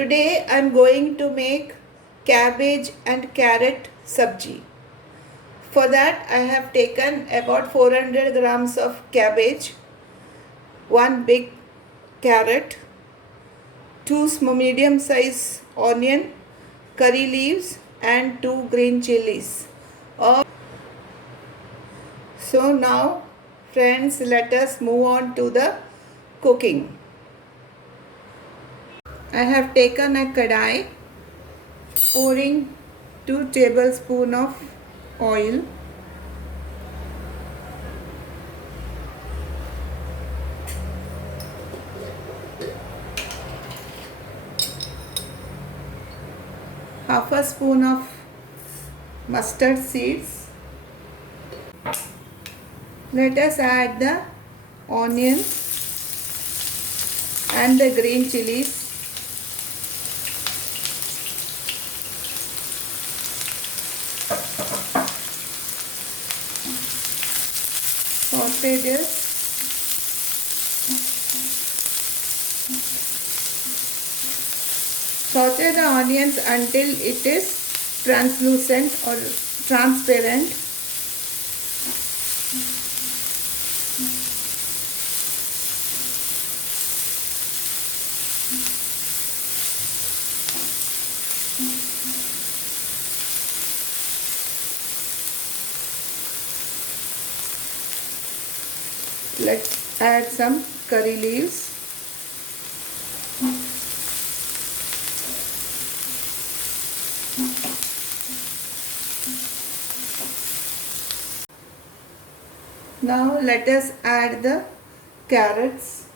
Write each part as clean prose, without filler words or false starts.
Today I am going to make cabbage and carrot sabzi. For that I have taken about 400 grams of cabbage, one big carrot, two medium size onion, curry leaves and two green chillies. So now friends, let us move on to the cooking. I have taken a kadai, pouring 2 tablespoons of oil, half a spoon of mustard seeds. Let us add the onion and the green chilies. Saute this. Saute the onions until it is translucent or transparent. Let's add some curry leaves. Now let us add the carrots.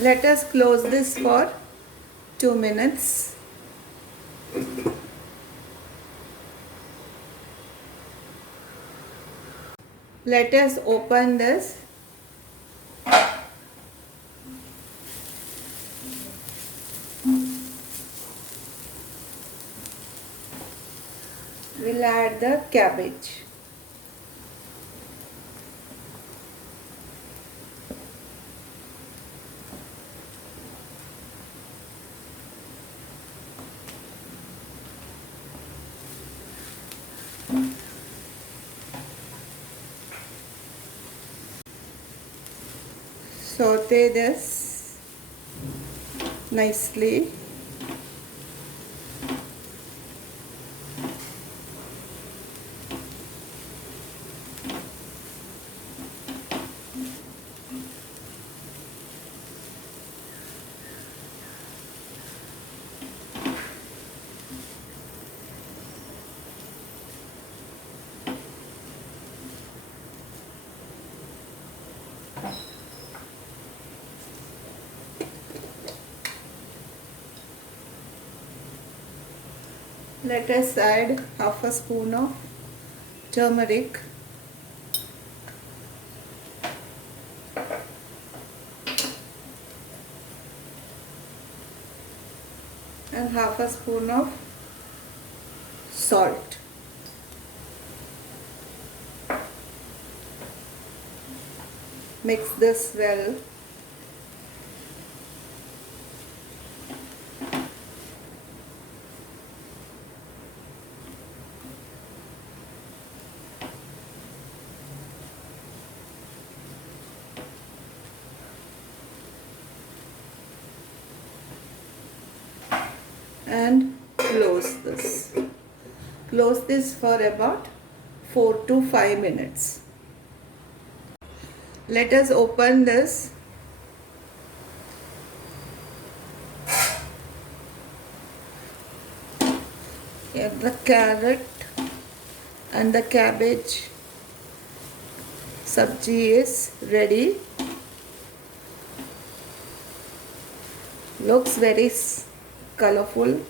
Let us close this for 2 minutes. Let us open this. We'll add the cabbage. Saute this nicely. Let us add half a spoon of turmeric. And half a spoon of salt. Mix this well. And close this. Close this for about 4 to 5 minutes. Let us open this. Here the carrot and the cabbage sabji is ready. Looks very colorful.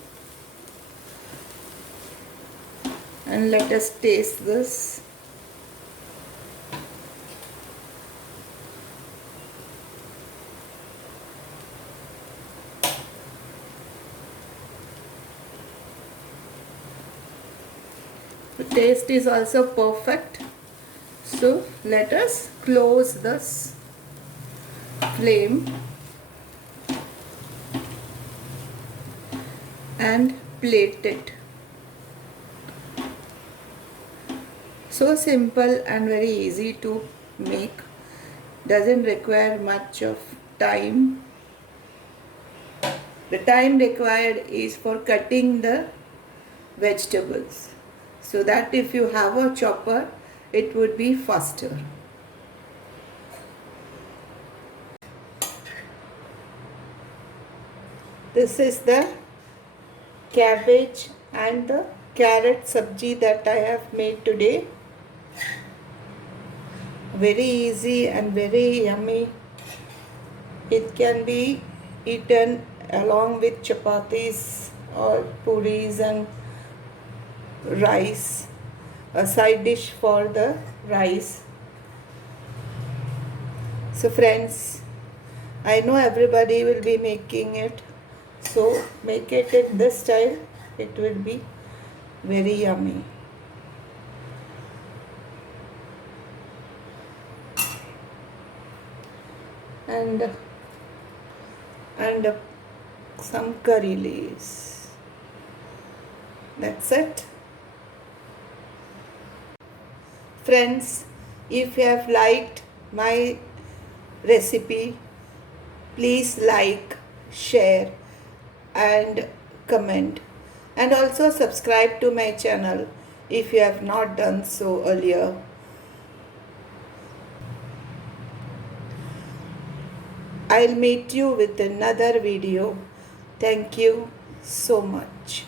And let us taste this. The taste is also perfect. So let us close this flame and plate it. So simple and very easy to make. Doesn't require much of time. The time required is for cutting the vegetables, so that if you have a chopper, it would be faster. This is the cabbage and the carrot sabzi that I have made today. Very easy and very yummy. It can be eaten along with chapatis or puris and rice, a side dish for the rice. So friends, I know everybody will be making it, so make it in this style. It will be very yummy. And some curry leaves. That's it. Friends, if you have liked my recipe, please like, share and comment, and also subscribe to my channel if you have not done so earlier. I'll meet you with another video. Thank you so much.